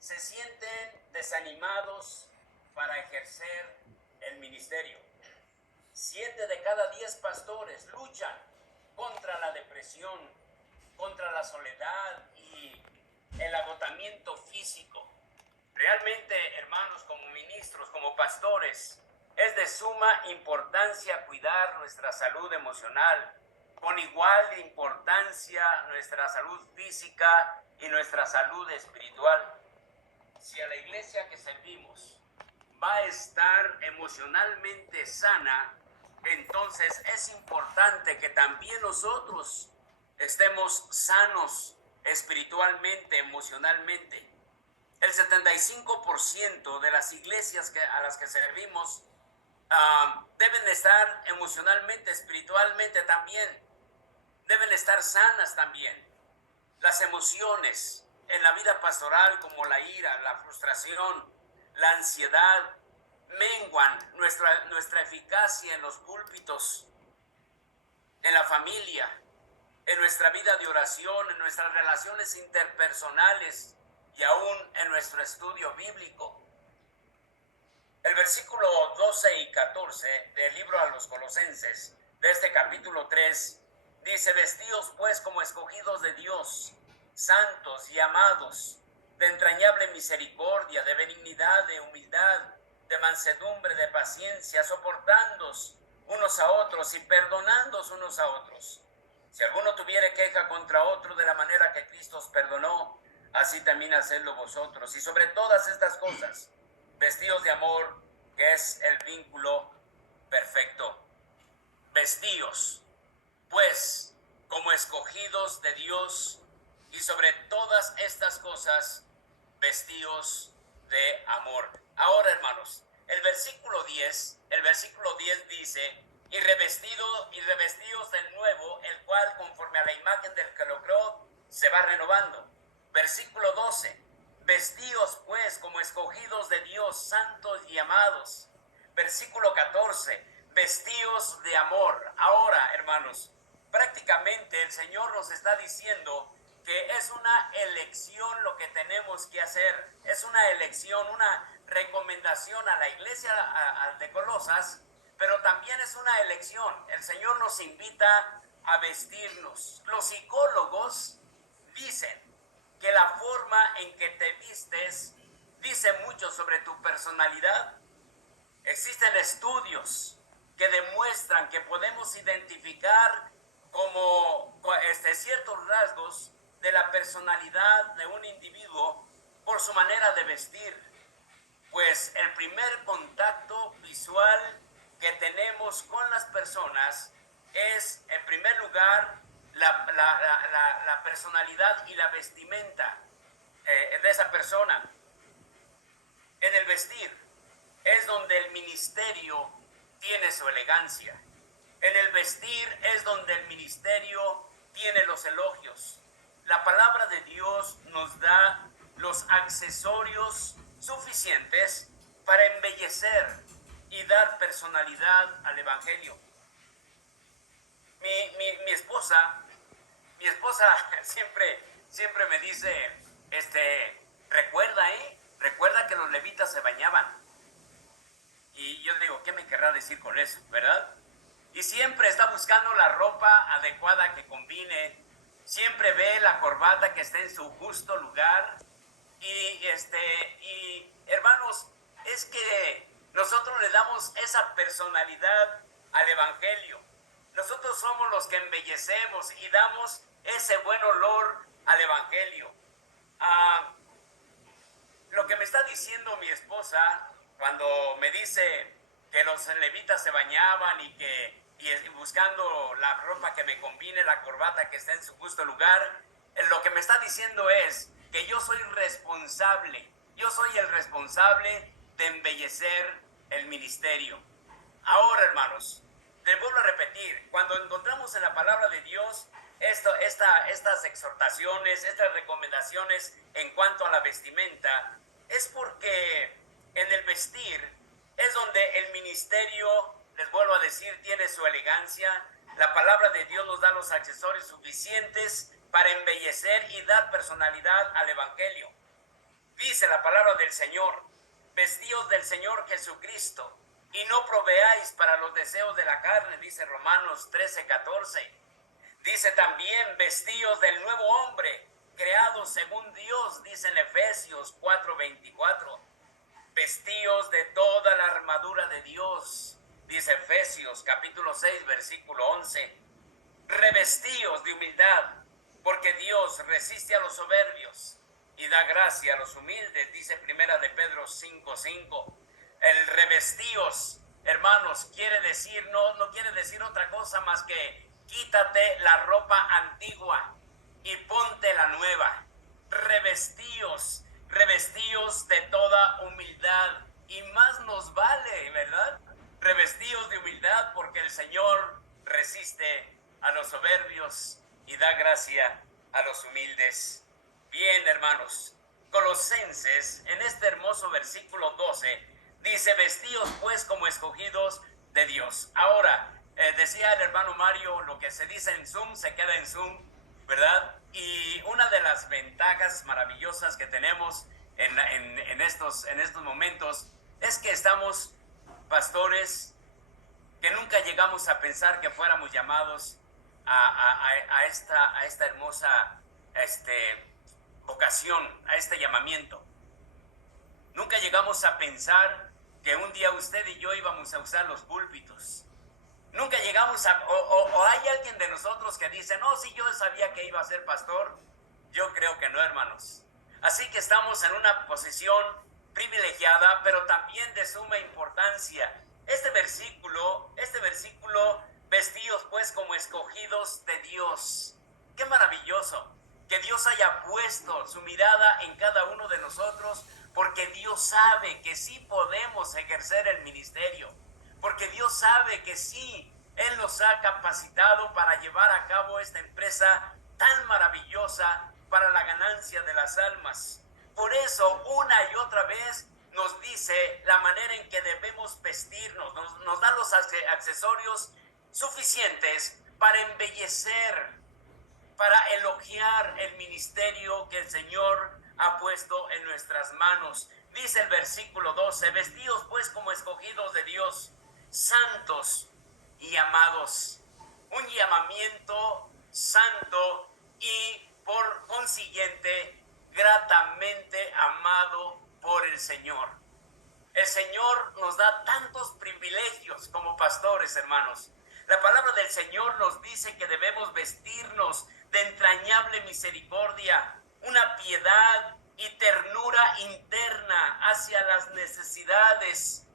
se sienten desanimados para ejercer el ministerio. 7 de cada 10 pastores luchan contra la depresión, contra la soledad y el agotamiento físico. Realmente, hermanos, como ministros, como pastores, es de suma importancia cuidar nuestra salud emocional, con igual importancia nuestra salud física y nuestra salud espiritual. Si a la iglesia que servimos va a estar emocionalmente sana, entonces es importante que también nosotros estemos sanos espiritualmente, emocionalmente. El 75% de las iglesias a las que servimos deben estar emocionalmente, espiritualmente también. Deben estar sanas también. Las emociones en la vida pastoral, como la ira, la frustración, la ansiedad, menguan nuestra eficacia en los púlpitos, en la familia, en nuestra vida de oración, en nuestras relaciones interpersonales y aún en nuestro estudio bíblico. El versículo 12 y 14 del libro a los Colosenses, de este capítulo 3, dice: vestíos pues como escogidos de Dios, santos y amados, de entrañable misericordia, de benignidad, de humildad, de mansedumbre, de paciencia, soportándoos unos a otros y perdonándoos unos a otros. Si alguno tuviere queja contra otro, de la manera que Cristo os perdonó, así también hacedlo vosotros. Y sobre todas estas cosas, vestíos de amor, que es el vínculo perfecto. Vestíos, pues, como escogidos de Dios, y sobre todas estas cosas, vestíos de amor. Ahora, hermanos, el versículo 10 dice: y revestidos del nuevo, el cual conforme a la imagen del que lo creó, se va renovando. Versículo 12: vestíos pues como escogidos de Dios, santos y amados. Versículo 14: vestíos de amor. Ahora, hermanos, prácticamente el Señor nos está diciendo que es una elección lo que tenemos que hacer. Es una elección, una recomendación a la iglesia de Colosas, pero también es una elección. El Señor nos invita a vestirnos. Los psicólogos dicen que la forma en que te vistes dice mucho sobre tu personalidad. Existen estudios que demuestran que podemos identificar como ciertos rasgos de la personalidad de un individuo por su manera de vestir. Pues el primer contacto visual que tenemos con las personas es, en primer lugar, la personalidad y la vestimenta de esa persona. En el vestir es donde el ministerio tiene su elegancia. En el vestir es donde el ministerio tiene los elogios. La palabra de Dios nos da los accesorios suficientes para embellecer y dar personalidad al evangelio. Mi esposa siempre me dice, recuerda que los levitas se bañaban. Y yo digo, ¿qué me querrá decir con eso, verdad? Y siempre está buscando la ropa adecuada que combine, siempre ve la corbata que esté en su justo lugar. Y hermanos, es que nosotros le damos esa personalidad al evangelio. Nosotros somos los que embellecemos y damos ese buen olor al evangelio. Lo que me está diciendo mi esposa cuando me dice que los levitas se bañaban y buscando la ropa que me combine, la corbata que esté en su justo lugar, lo que me está diciendo es que yo soy el responsable de embellecer el ministerio. Ahora, hermanos, les vuelvo a repetir, cuando encontramos en la palabra de Dios estas exhortaciones, estas recomendaciones en cuanto a la vestimenta, es porque en el vestir es donde el ministerio, les vuelvo a decir, tiene su elegancia. La palabra de Dios nos da los accesorios suficientes para embellecer y dar personalidad al evangelio. Dice la palabra del Señor, vestíos del Señor Jesucristo y no proveáis para los deseos de la carne, dice Romanos 13:14. Dice también, vestíos del nuevo hombre, creado según Dios, dice en Efesios 4:24. Vestíos de toda la armadura de Dios, dice Efesios capítulo 6, versículo 11. Revestíos de humildad, porque Dios resiste a los soberbios y da gracia a los humildes, dice Primera de Pedro 5:5. El revestíos, hermanos, quiere decir, no quiere decir otra cosa más que quítate la ropa antigua y ponte la nueva. Revestíos de toda humildad, y más nos vale, ¿verdad? Revestíos de humildad, porque el Señor resiste a los soberbios y da gracia a los humildes. Bien, hermanos, Colosenses, en este hermoso versículo 12, dice, vestíos pues como escogidos de Dios. Ahora, decía el hermano Mario, lo que se dice en Zoom se queda en Zoom, ¿verdad? Y una de las ventajas maravillosas que tenemos en estos momentos es que estamos pastores que nunca llegamos a pensar que fuéramos llamados a esta hermosa vocación, a este llamamiento. Nunca llegamos a pensar que un día usted y yo íbamos a usar los púlpitos. Nunca llegamos o hay alguien de nosotros que dice, no, si yo sabía que iba a ser pastor. Yo creo que no, hermanos. Así que estamos en una posición privilegiada, pero también de suma importancia. Este versículo, vestíos pues como escogidos de Dios. Qué maravilloso que Dios haya puesto su mirada en cada uno de nosotros, porque Dios sabe que sí podemos ejercer el ministerio, porque Dios sabe que sí, Él nos ha capacitado para llevar a cabo esta empresa tan maravillosa para la ganancia de las almas. Por eso, una y otra vez nos dice la manera en que debemos vestirnos, nos da los accesorios suficientes para embellecer, para elogiar el ministerio que el Señor ha puesto en nuestras manos. Dice el versículo 12, vestíos pues como escogidos de Dios, santos y amados. Un llamamiento santo y por consiguiente gratamente amado por el Señor. El Señor nos da tantos privilegios como pastores, hermanos. La palabra del Señor nos dice que debemos vestirnos de entrañable misericordia, una piedad y ternura interna hacia las necesidades,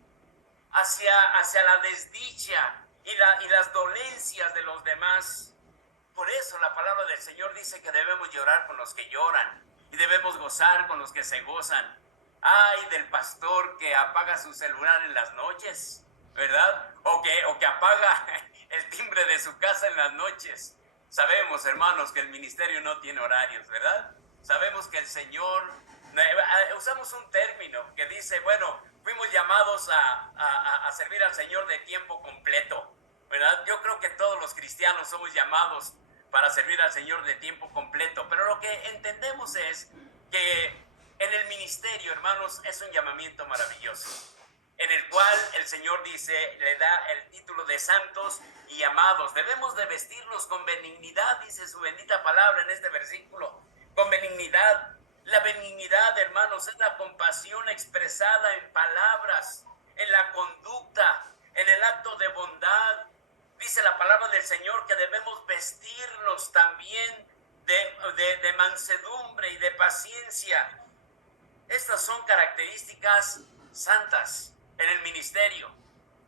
hacia la desdicha y las dolencias de los demás. Por eso la palabra del Señor dice que debemos llorar con los que lloran y debemos gozar con los que se gozan. Ay del pastor que apaga su celular en las noches, ¿verdad? O que apaga el timbre de su casa en las noches. Sabemos, hermanos, que el ministerio no tiene horarios, ¿verdad? Sabemos que el Señor, usamos un término que dice, bueno, fuimos llamados a servir al Señor de tiempo completo, ¿verdad? Yo creo que todos los cristianos somos llamados para servir al Señor de tiempo completo, pero lo que entendemos es que en el ministerio, hermanos, es un llamamiento maravilloso, en el cual el Señor dice, le da el título de santos y amados. Debemos de vestirnos con benignidad, dice su bendita palabra en este versículo, con benignidad. La benignidad, hermanos, es la compasión expresada en palabras, en la conducta, en el acto de bondad. Dice la palabra del Señor que debemos vestirnos también de mansedumbre y de paciencia. Estas son características santas en el ministerio.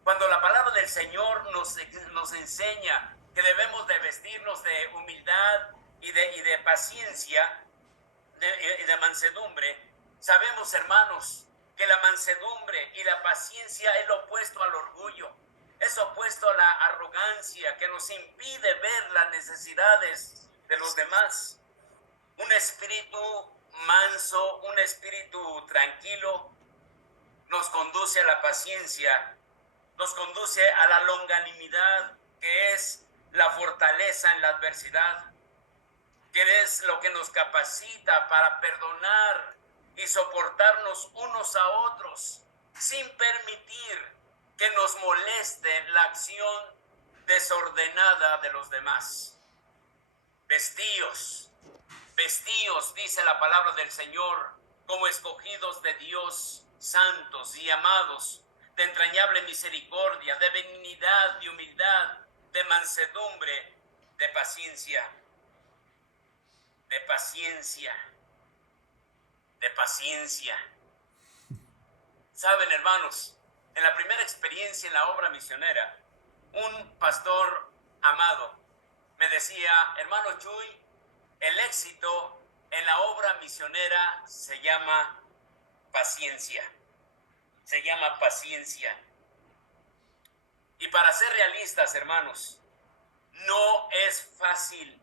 Cuando la palabra del Señor nos enseña que debemos de vestirnos de humildad y de paciencia y de mansedumbre, sabemos, hermanos, que la mansedumbre y la paciencia es lo opuesto al orgullo, es opuesto a la arrogancia que nos impide ver las necesidades de los demás. Un espíritu manso, un espíritu tranquilo, nos conduce a la paciencia, nos conduce a la longanimidad, que es la fortaleza en la adversidad, que es lo que nos capacita para perdonar y soportarnos unos a otros sin permitir que nos moleste la acción desordenada de los demás. Vestíos, vestíos, dice la palabra del Señor, como escogidos de Dios, santos y amados, de entrañable misericordia, de benignidad, de humildad, de mansedumbre, de paciencia, de paciencia, de paciencia. Saben, hermanos, en la primera experiencia en la obra misionera, un pastor amado me decía: hermano Chuy, el éxito en la obra misionera se llama paciencia. Se llama paciencia. Y para ser realistas, hermanos, no es fácil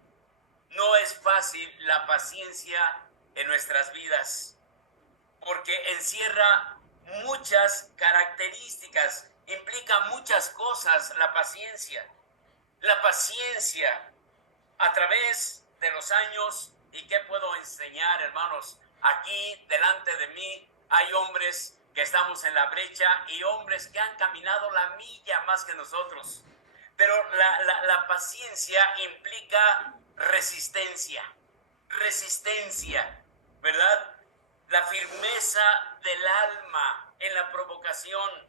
la paciencia en nuestras vidas, porque encierra muchas características, implica muchas cosas la paciencia. La paciencia a través de los años. ¿Y qué puedo enseñar, hermanos? Aquí delante de mí hay hombres que estamos en la brecha y hombres que han caminado la milla más que nosotros. Pero la paciencia implica resistencia, ¿verdad? La firmeza del alma en la provocación,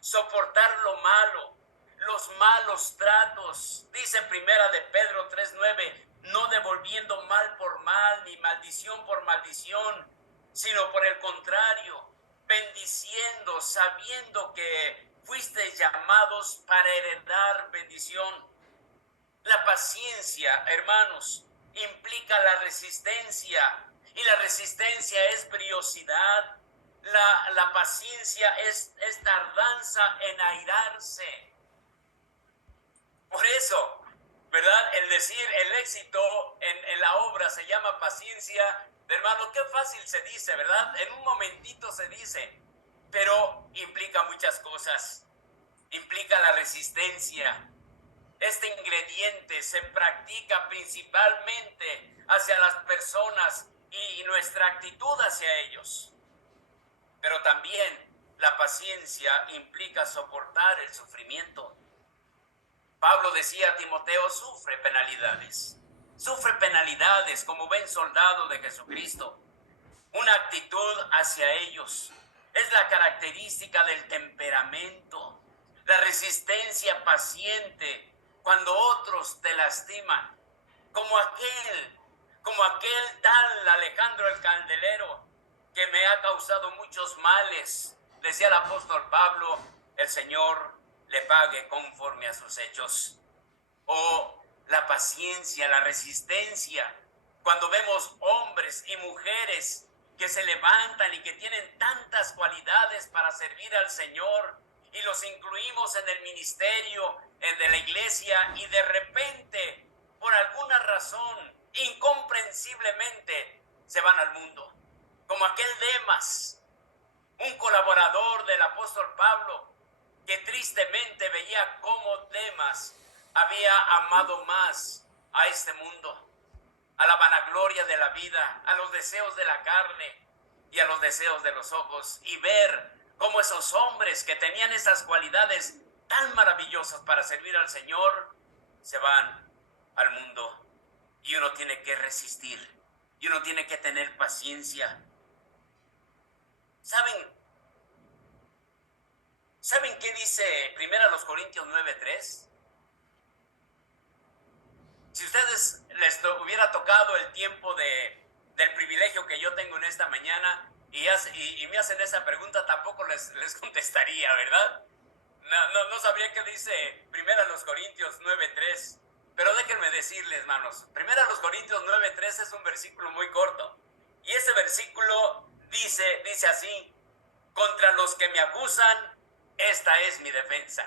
soportar lo malo, los malos tratos. Dice Primera de Pedro 3:9, no devolviendo mal por mal, ni maldición por maldición, sino por el contrario, bendiciendo, sabiendo que fuisteis llamados para heredar bendición. La paciencia, hermanos, implica la resistencia, y la resistencia es briosidad. La paciencia es tardanza en airarse. Por eso, ¿verdad? El decir el éxito en la obra se llama paciencia, hermano, qué fácil se dice, ¿verdad? En un momentito se dice, pero implica muchas cosas. Implica la resistencia. Este ingrediente se practica principalmente hacia las personas y nuestra actitud hacia ellos. Pero también la paciencia implica soportar el sufrimiento. Pablo decía a Timoteo: sufre penalidades como buen soldado de Jesucristo. Una actitud hacia ellos es la característica del temperamento, la resistencia paciente cuando otros te lastiman, como aquel tal Alejandro el Candelero, que me ha causado muchos males. Decía el apóstol Pablo: el Señor le pague conforme a sus hechos. O la paciencia, la resistencia, cuando vemos hombres y mujeres que se levantan y que tienen tantas cualidades para servir al Señor, y los incluimos en el ministerio de la iglesia, y de repente, por alguna razón, incomprensiblemente, se van al mundo. Como aquel Demas, un colaborador del apóstol Pablo, que tristemente veía cómo Demas había amado más a este mundo, a la vanagloria de la vida, a los deseos de la carne y a los deseos de los ojos, y ver cómo esos hombres que tenían esas cualidades tan maravillosas para servir al Señor se van al mundo. Y uno tiene que resistir, y uno tiene que tener paciencia. ¿Saben qué dice 1 Corintios 9:3? Si ustedes les hubiera tocado el tiempo del privilegio que yo tengo en esta mañana y me hacen esa pregunta, tampoco les contestaría, ¿verdad? No sabría qué dice 1 Corintios 9:3. Pero déjenme decirles, hermanos, 1 Corintios 9:3 es un versículo muy corto. Y ese versículo dice así: contra los que me acusan, esta es mi defensa.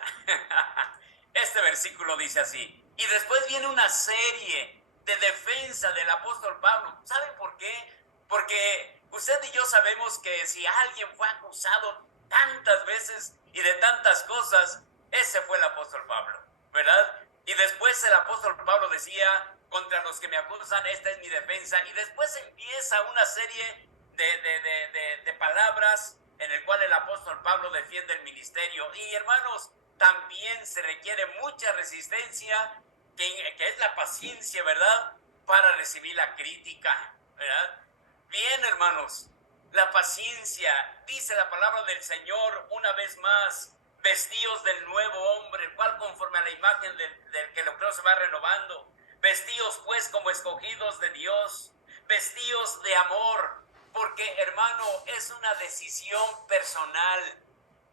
Este versículo dice así. Y después viene una serie de defensa del apóstol Pablo. ¿Saben por qué? Porque usted y yo sabemos que si alguien fue acusado tantas veces y de tantas cosas, ese fue el apóstol Pablo, ¿verdad? Y después el apóstol Pablo decía: contra los que me acusan, esta es mi defensa. Y después empieza una serie de palabras en el cual el apóstol Pablo defiende el ministerio. Y hermanos, también se requiere mucha resistencia, que es la paciencia, ¿verdad? Para recibir la crítica, ¿verdad? Bien, hermanos, la paciencia, dice la palabra del Señor una vez más, vestíos del nuevo hombre, el cual conforme a la imagen del que lo creo se va renovando. Vestíos pues como escogidos de Dios, vestíos de amor, porque hermano, es una decisión personal.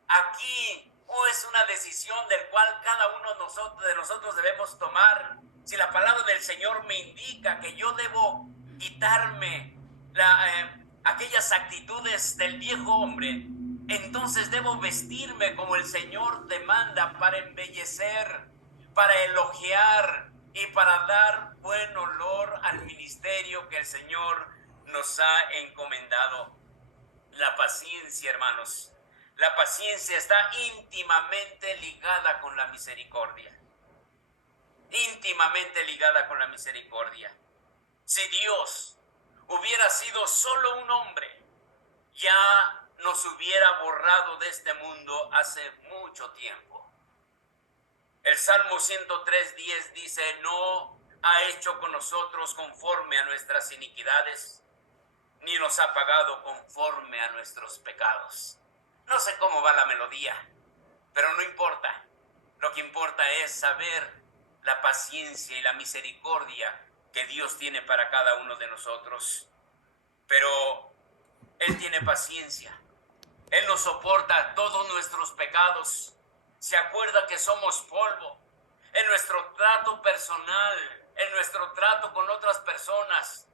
Aquí es una decisión del cual cada uno de nosotros debemos tomar. Si la palabra del Señor me indica que yo debo quitarme aquellas actitudes del viejo hombre, entonces debo vestirme como el Señor demanda para embellecer, para elogiar y para dar buen olor al ministerio que el Señor nos ha encomendado. La paciencia, hermanos, la paciencia está íntimamente ligada con la misericordia. Íntimamente ligada con la misericordia. Si Dios hubiera sido solo un hombre, ya nos hubiera borrado de este mundo hace mucho tiempo. El Salmo 103:10 dice: no ha hecho con nosotros conforme a nuestras iniquidades, ni nos ha pagado conforme a nuestros pecados. No sé cómo va la melodía, pero no importa. Lo que importa es saber la paciencia y la misericordia que Dios tiene para cada uno de nosotros. Pero Él tiene paciencia. Él nos soporta todos nuestros pecados. Se acuerda que somos polvo. En nuestro trato personal, en nuestro trato con otras personas,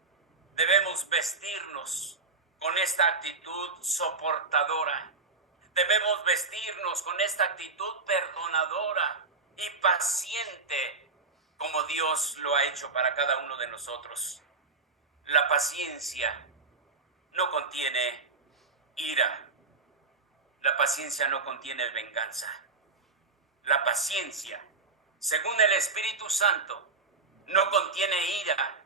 debemos vestirnos con esta actitud soportadora. Debemos vestirnos con esta actitud perdonadora y paciente, como Dios lo ha hecho para cada uno de nosotros. La paciencia no contiene ira. La paciencia no contiene venganza. La paciencia, según el Espíritu Santo, no contiene ira,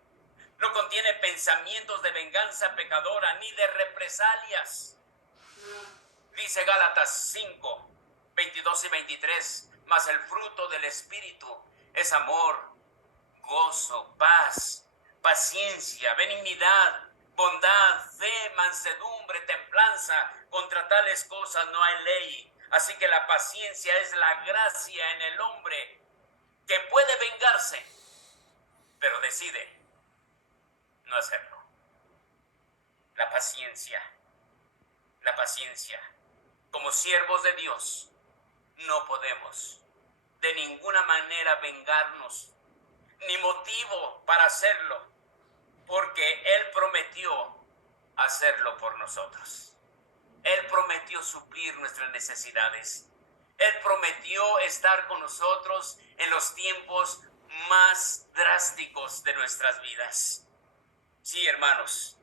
no contiene pensamientos de venganza pecadora ni de represalias. Dice Gálatas 5, 22 y 23, mas el fruto del Espíritu es amor, gozo, paz, paciencia, benignidad, bondad, fe, mansedumbre, templanza. Contra tales cosas no hay ley. Así que la paciencia es la gracia en el hombre que puede vengarse, pero decide no hacerlo. La paciencia. Como siervos de Dios, no podemos de ninguna manera vengarnos, ni motivo para hacerlo, porque Él prometió hacerlo por nosotros. Él prometió suplir nuestras necesidades. Él prometió estar con nosotros en los tiempos más drásticos de nuestras vidas. Sí, hermanos,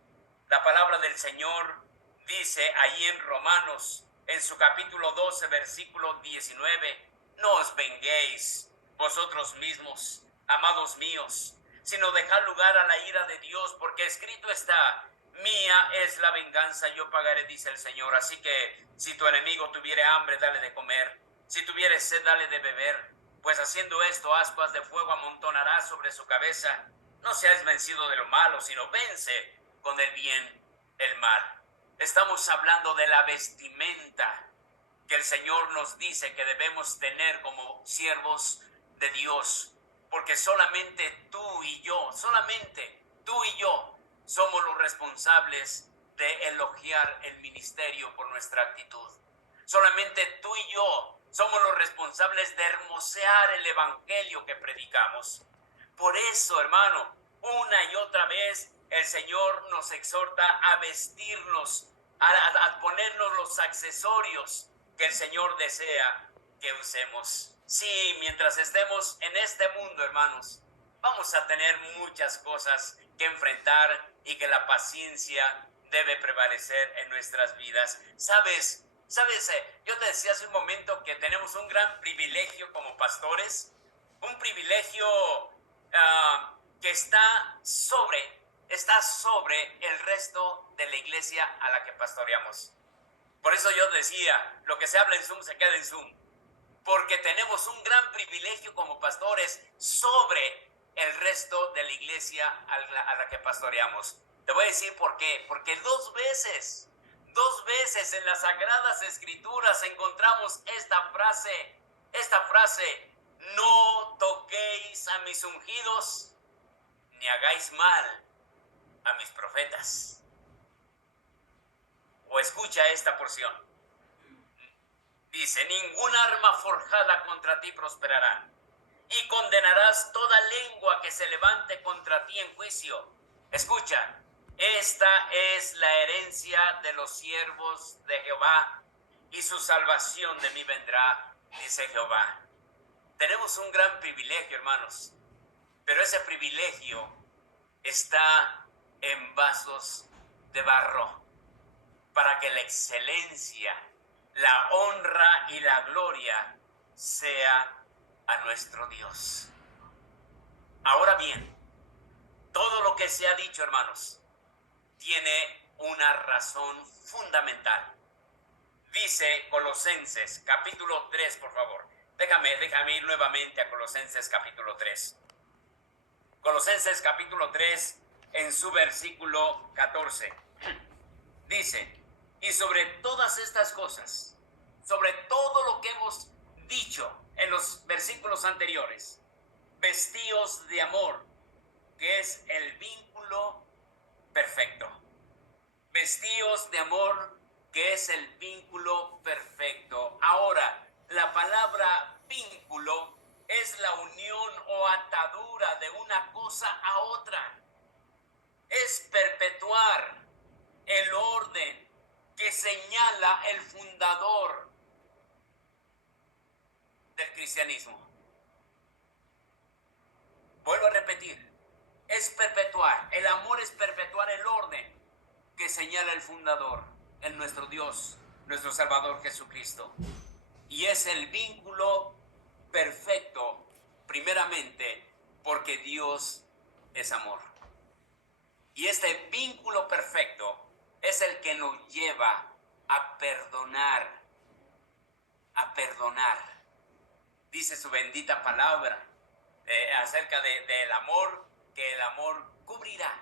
la palabra del Señor dice ahí en Romanos, en su capítulo 12, versículo 19, no os venguéis vosotros mismos, amados míos, sino dejad lugar a la ira de Dios, porque escrito está: mía es la venganza, yo pagaré, dice el Señor. Así que si tu enemigo tuviere hambre, dale de comer; si tuviere sed, dale de beber, pues haciendo esto, ascuas de fuego amontonarás sobre su cabeza. No seáis vencido de lo malo, sino vence con el bien el mal. Estamos hablando de la vestimenta que el Señor nos dice que debemos tener como siervos de Dios, porque solamente tú y yo somos los responsables de elogiar el ministerio por nuestra actitud. Solamente tú y yo somos los responsables de hermosear el evangelio que predicamos. Por eso, hermano, una y otra vez el Señor nos exhorta a vestirnos, a ponernos los accesorios que el Señor desea que usemos. Sí, mientras estemos en este mundo, hermanos, vamos a tener muchas cosas que enfrentar y que la paciencia debe prevalecer en nuestras vidas. ¿Sabes? Yo te decía hace un momento que tenemos un gran privilegio como pastores, un privilegio que está sobre está sobre el resto de la iglesia a la que pastoreamos. Por eso yo decía, lo que se habla en Zoom se queda en Zoom, porque tenemos un gran privilegio como pastores sobre el resto de la iglesia a la que pastoreamos. Te voy a decir por qué. Porque dos veces en las Sagradas Escrituras encontramos esta frase: no toquéis a mis ungidos, ni hagáis mal a mis profetas. O escucha esta porción. Dice: ningún arma forjada contra ti prosperará, y condenarás toda lengua que se levante contra ti en juicio. Escucha, esta es la herencia de los siervos de Jehová, y su salvación de mí vendrá, dice Jehová. Tenemos un gran privilegio, hermanos, pero ese privilegio está en vasos de barro, para que la excelencia, la honra y la gloria sea a nuestro Dios. Ahora bien, todo lo que se ha dicho, hermanos, tiene una razón fundamental. Dice Colosenses capítulo 3, por favor. Déjame ir nuevamente a Colosenses capítulo 3. Colosenses capítulo 3, en su versículo 14. Dice: y sobre todas estas cosas, sobre todo lo que hemos dicho en los versículos anteriores, vestíos de amor, que es el vínculo perfecto. Vestíos de amor, que es el vínculo perfecto. Ahora, la palabra vínculo es la unión o atadura de una cosa a otra. Es perpetuar el orden que señala el fundador del cristianismo. Vuelvo a repetir, es perpetuar, el amor es perpetuar el orden que señala el fundador, en nuestro Dios, nuestro Salvador Jesucristo. Y es el vínculo perfecto, primeramente, porque Dios es amor. Y este vínculo perfecto es el que nos lleva a perdonar. Dice su bendita palabra acerca del amor, que el amor cubrirá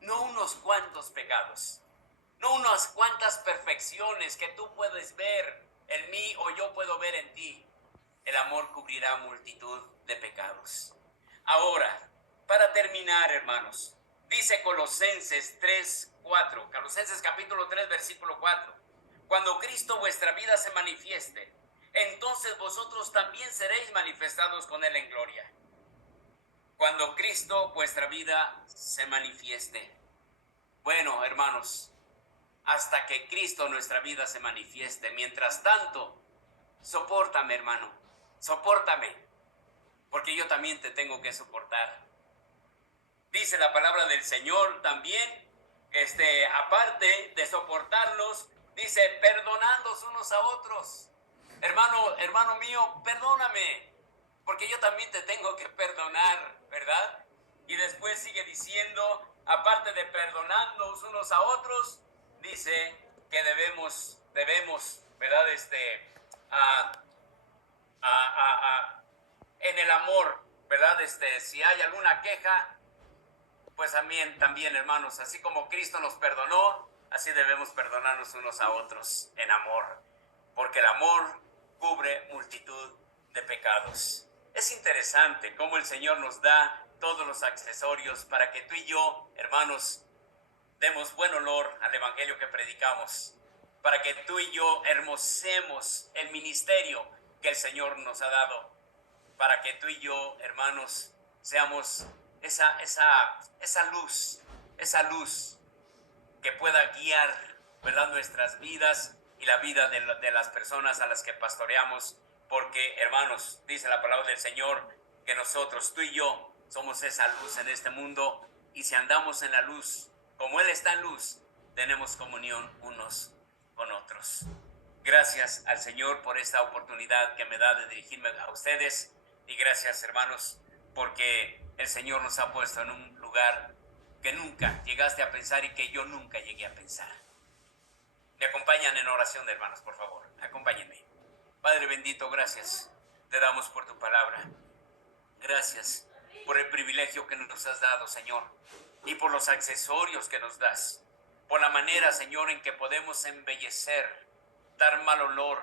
no unos cuantos pecados, no unas cuantas perfecciones que tú puedes ver en mí o yo puedo ver en ti. El amor cubrirá multitud de pecados. Ahora, para terminar, hermanos, dice Colosenses 3:4, Colosenses capítulo 3, versículo 4. Cuando Cristo vuestra vida se manifieste, entonces vosotros también seréis manifestados con Él en gloria. Cuando Cristo vuestra vida se manifieste. Bueno, hermanos, hasta que Cristo nuestra vida se manifieste. Mientras tanto, sopórtame, hermano, sopórtame, porque yo también te tengo que soportar. Dice la palabra del Señor también, aparte de soportarlos, dice, perdonándoos unos a otros. Hermano mío, perdóname, porque yo también te tengo que perdonar, ¿verdad? Y después sigue diciendo, aparte de perdonándonos unos a otros, dice que debemos, ¿verdad? En el amor, ¿verdad? Si hay alguna queja, pues también, hermanos, así como Cristo nos perdonó, así debemos perdonarnos unos a otros en amor, porque el amor cubre multitud de pecados. Es interesante cómo el Señor nos da todos los accesorios para que tú y yo, hermanos, demos buen olor al evangelio que predicamos, para que tú y yo hermosemos el ministerio que el Señor nos ha dado, para que tú y yo, hermanos, seamos esa luz que pueda guiar, ¿verdad?, nuestras vidas y la vida de las personas a las que pastoreamos, porque, hermanos, dice la palabra del Señor que nosotros, tú y yo, somos esa luz en este mundo, y si andamos en la luz, como Él está en luz, tenemos comunión unos con otros. Gracias al Señor por esta oportunidad que me da de dirigirme a ustedes, y gracias, hermanos, porque el Señor nos ha puesto en un lugar lugar que nunca llegaste a pensar y que yo nunca llegué a pensar. Me acompañan en oración, hermanos, por favor. Acompáñenme. Padre bendito, gracias. Te damos por tu palabra. Gracias por el privilegio que nos has dado, Señor, y por los accesorios que nos das. Por la manera, Señor, en que podemos embellecer, dar mal olor,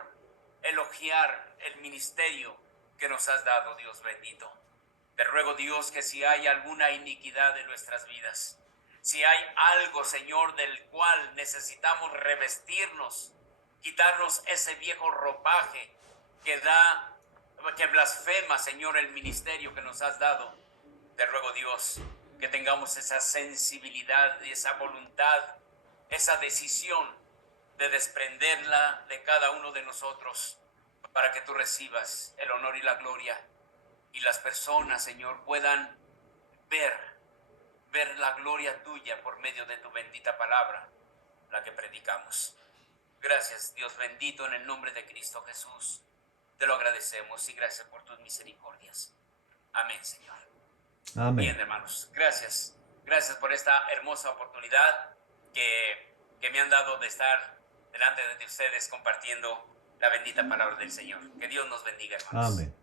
elogiar el ministerio que nos has dado, Dios bendito. Te ruego, Dios, que si hay alguna iniquidad en nuestras vidas, si hay algo, Señor, del cual necesitamos revestirnos, quitarnos ese viejo ropaje que blasfema, Señor, el ministerio que nos has dado, te ruego, Dios, que tengamos esa sensibilidad y esa voluntad, esa decisión de desprenderla de cada uno de nosotros, para que tú recibas el honor y la gloria, y las personas, Señor, puedan ver la gloria tuya por medio de tu bendita palabra, la que predicamos. Gracias, Dios bendito, en el nombre de Cristo Jesús. Te lo agradecemos y gracias por tus misericordias. Amén, Señor. Amén. Bien, hermanos, gracias. Gracias por esta hermosa oportunidad que me han dado de estar delante de ustedes compartiendo la bendita palabra del Señor. Que Dios nos bendiga, hermanos. Amén.